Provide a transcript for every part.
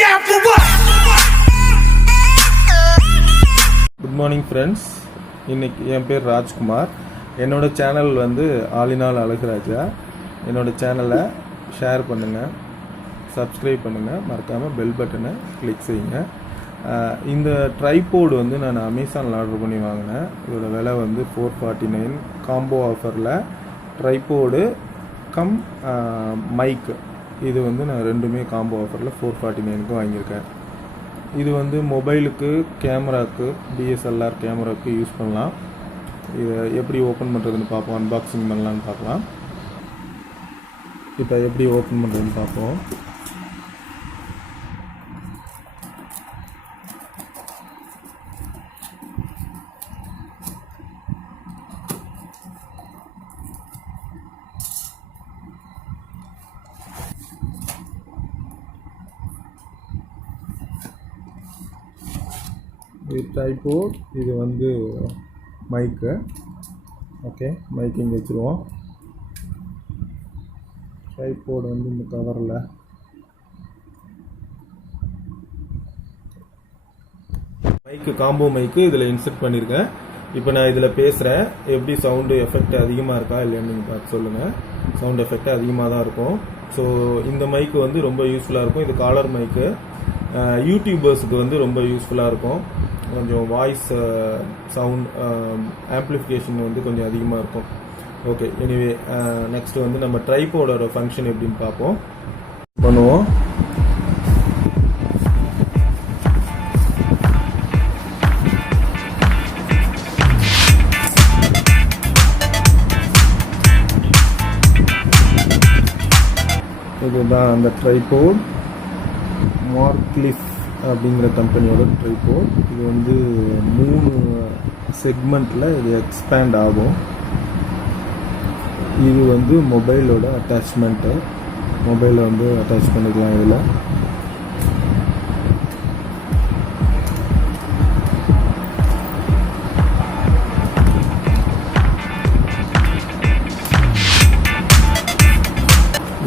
down for what? Good morning friends. இன்றைக்கி என் பேர் ராஜ்குமார். என்னோடய சேனல் வந்து ஆலினால் அழகுராஜா. என்னோடய சேனலை ஷேர் பண்ணுங்கள், சப்ஸ்கிரைப் பண்ணுங்கள், மறக்காமல் பெல் பட்டனை கிளிக் செய்யுங்க. இந்த ட்ரைபோர்டு வந்து நான் அமேசானில் ஆர்டர் பண்ணி வாங்கினேன். இதோட விலை வந்து $449. காம்போ ஆஃபரில் ட்ரைபோர்டு கம் மைக்கு இது வந்து நான் ரெண்டுமே காம்போ ஆஃபரில் $449 வாங்கியிருக்கேன். இது வந்து மொபைலுக்கு, கேமராவுக்கு, டிஎஸ்எல்ஆர் கேமராவுக்கு யூஸ் பண்ணலாம். இதை எப்படி ஓப்பன் பண்ணுறதுன்னு பார்ப்போம், அன்பாக்சிங் பண்ணலான்னு பார்க்கலாம். இப்போ எப்படி ஓப்பன் பண்ணுறதுன்னு பார்ப்போம். இது ட்ரைபோர்ட், இது வந்து மைக்கு. ஓகே, மைக் இங்கே வச்சுருவோம். ட்ரைபோர்டு வந்து இந்த கவரில் மைக்கு, காம்போ மைக்கு இதில் இன்செர்ட் பண்ணியிருக்கேன். இப்போ நான் இதில் பேசுகிறேன். எப்படி சவுண்டு எஃபெக்ட் அதிகமாக இருக்கா இல்லைன்னு நீங்கள் பார்த்து சொல்லுங்கள். சவுண்ட் எஃபெக்ட் அதிகமாக தான் இருக்கும். ஸோ இந்த மைக்கு வந்து ரொம்ப யூஸ்ஃபுல்லாக இருக்கும். இது காலர் மைக்கு. யூடியூபர்ஸுக்கு வந்து ரொம்ப யூஸ்ஃபுல்லாக இருக்கும். கொஞ்சம் வாய்ஸ் சவுண்ட் ஆம்ப்ளிஃபிகேஷன் வந்து கொஞ்சம் அதிகமாக இருக்கும். ஓகே, எனிவே நெக்ஸ்ட் வந்து நம்ம ட்ரைபோர்டோட ஃபங்க்ஷன் எப்படின்னு பார்ப்போம், பண்ணுவோம். இதுதான் அந்த ட்ரைபோர்ட், மார்க்லிஃப் அப்படிங்கிற கம்பெனியோட ட்ரைபோர்ட். இது வந்து 3 செக்மெண்ட்டில் இது எக்ஸ்பேண்ட் ஆகும். இது வந்து மொபைலோட அட்டாச்மெண்ட்டு. மொபைலை வந்து அட்டாச் பண்ணிக்கலாம்.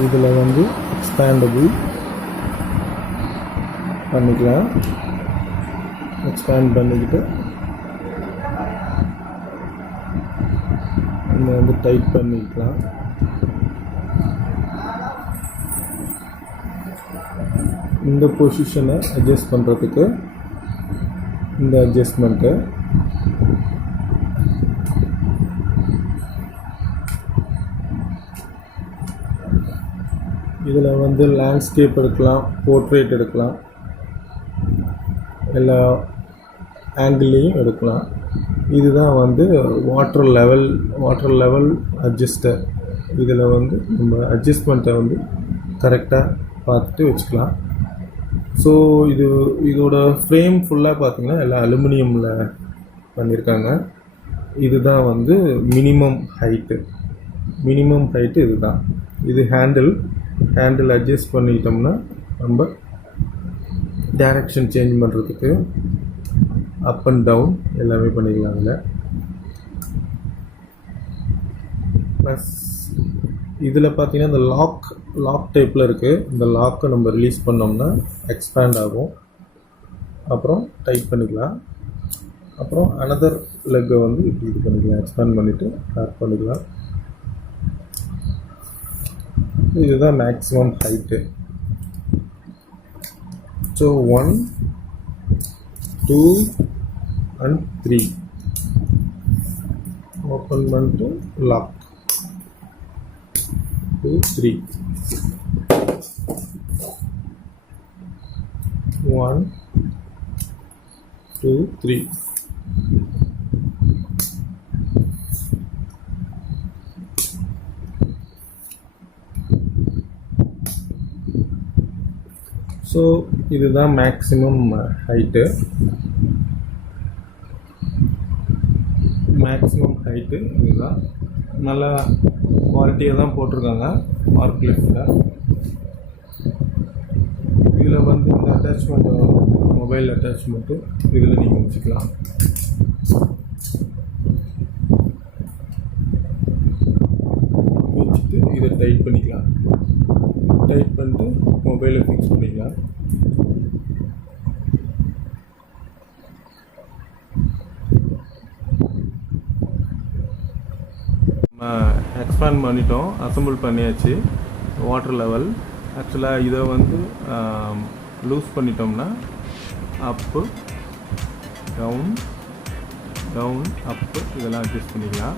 இதில் வந்து எக்ஸ்பேண்டபிள் பண்ணிக்கலாம். எக்ஸ்பேண்ட் பண்ணிக்கிட்டு இதை வந்து டைட் பண்ணிக்கலாம். இந்த பொசிஷனை அட்ஜஸ்ட் பண்ணுறதுக்கு இந்த அட்ஜஸ்ட்மெண்ட்டு. இதில் வந்து லேண்ட்ஸ்கேப் எடுக்கலாம், போர்ட்ரேட் எடுக்கலாம், எல்லா ஆங்கிள்லேயும் எடுக்கலாம். இதுதான் வந்து வாட்டர் லெவல் அட்ஜஸ்டர். இதில் வந்து நம்ம அட்ஜஸ்ட்மெண்ட்டை வந்து கரெக்டாக பார்த்துட்டு வச்சுக்கலாம். ஸோ இதோட ஃப்ரேம் ஃபுல்லாக பார்த்திங்கன்னா எல்லாம் அலுமினியமில் பண்ணியிருக்காங்க. இதுதான் வந்து மினிமம் ஹைட்டு இதுதான். இது ஹேண்டில் அட்ஜஸ்ட் பண்ணிக்கிட்டோம்னா நம்ம டைரக்ஷன் சேஞ்ச் பண்ணுறதுக்கு அப் அண்ட் டவுன் எல்லாமே பண்ணிக்கலாம். அதில் ப்ளஸ் இதில் பார்த்தீங்கன்னா இந்த லாக் டைப்பில் இருக்குது. இந்த லாக்கை நம்ம ரிலீஸ் பண்ணோம்னா எக்ஸ்பேண்ட் ஆகும். அப்புறம் டைட் பண்ணிக்கலாம். அப்புறம் அனதர் லெக்கை வந்து இப்படி இது பண்ணிக்கலாம், எக்ஸ்பேண்ட் பண்ணிவிட்டு லாக் பண்ணிக்கலாம். இதுதான் maximum height. So 1, 2 and 3 open பண்ணிட்டு லாக். 2, 3 1, 2, 3. ஸோ இதுதான் மேக்ஸிமம் ஹைட்டு. இதுதான். நல்லா குவாலிட்டியாக தான் போட்டிருக்காங்க மார்க்லிஃப்டில். இதில் வந்து இந்த அட்டாச்மெண்ட்டு, மொபைல் அட்டாச்மெண்ட்டு இதில் நீங்கள் வச்சுக்கலாம். வச்சுட்டு இதை டைட் பண்ணிக்கலாம். டைட் பண்ணிட்டு மொபைலை ஃபிக்ஸ் பண்ணிக்கலாம். எக்ஸ்பேண்ட் பண்ணிட்டோம், அசம்பிள் பண்ணியாச்சு. வாட்டர் லெவல் ஆக்சுவலாக இதை வந்து லூஸ் பண்ணிட்டோம்னா அப்பு டவுன் டவுன் அப்பு இதெல்லாம் அட்ஜஸ்ட் பண்ணிக்கலாம்.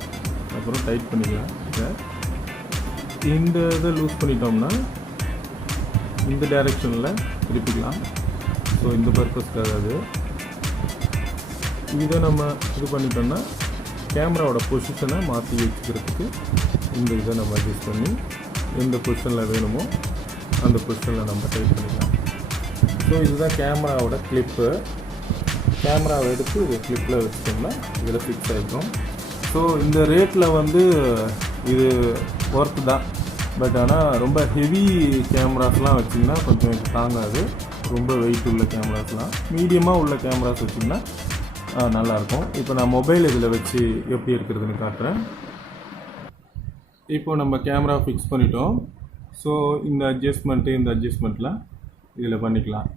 அப்புறம் டைட் பண்ணிக்கலாம். இந்த இதை லூஸ் பண்ணிட்டோம்னா இந்த டைரெக்ஷனில் திருப்பிக்கலாம். ஸோ இந்த பர்பஸ்க்காக அது. இதை நம்ம இது பண்ணிட்டோம்னா கேமராவோட பொசிஷனை மாற்றி வச்சுக்கிறதுக்கு இந்த இதை நம்ம அட்ஜஸ்ட் பண்ணி எந்த பொசிஷனில் வேணுமோ அந்த பொசிஷனில் நம்ம டைப் பண்ணிக்கலாம். ஸோ இதுதான் கேமராவோட கிளிப்பு. கேமராவை எடுத்து இது கிளிப்பில் வச்சுட்டோம்னா இதில் ஃபிக்ஸ் ஆகிடும். ஸோ இந்த ரேட்டில் வந்து இது ஒர்க் தான். பட் ஆனால் ரொம்ப ஹெவி கேமராஸ்லாம் வச்சிங்கன்னா கொஞ்சம் தாங்காது. ரொம்ப வெயிட் உள்ள கேமராஸ்லாம், மீடியமாக உள்ள கேமராஸ் வச்சிங்கன்னா நல்லாயிருக்கும். இப்போ நான் மொபைல் இதில் வச்சு எப்படி இருக்கிறதுன்னு காட்டுறேன். இப்போ நம்ம கேமரா ஃபிக்ஸ் பண்ணிட்டோம். ஸோ இந்த அட்ஜஸ்ட்மெண்ட்லாம் இதில் பண்ணிக்கலாம்.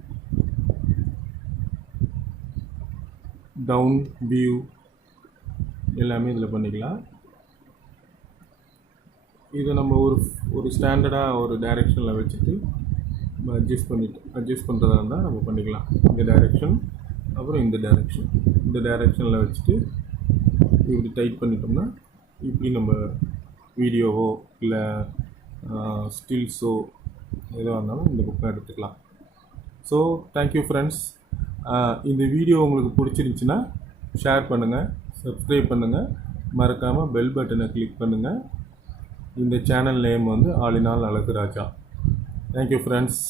டவுன் வியூ எல்லாமே இதில் பண்ணிக்கலாம். இதை நம்ம ஒரு ஸ்டாண்டர்டாக ஒரு டைரெக்ஷனில் வச்சுட்டு நம்ம அட்ஜஸ்ட் பண்ணுறதா இருந்தால் நம்ம பண்ணிக்கலாம். இந்த டைரெக்ஷன் அப்புறம் இந்த டைரெக்ஷனில் வச்சுட்டு இப்படி டைட் பண்ணிட்டோம்னா இப்படி நம்ம வீடியோவோ இல்லை ஸ்டில்ஸோ எதுவாக இருந்தாலும் இந்த பக்கம் எடுத்துக்கலாம். So thank you friends. இந்த வீடியோ உங்களுக்கு பிடிச்சிருந்துச்சின்னா ஷேர் பண்ணுங்கள், சப்ஸ்கிரைப் பண்ணுங்கள், மறக்காமல் பெல் பட்டனை கிளிக் பண்ணுங்கள். இந்த சேனல் நேம் வந்து ஆல் இன் ஆல் அழகு ராஜா. Thank you friends.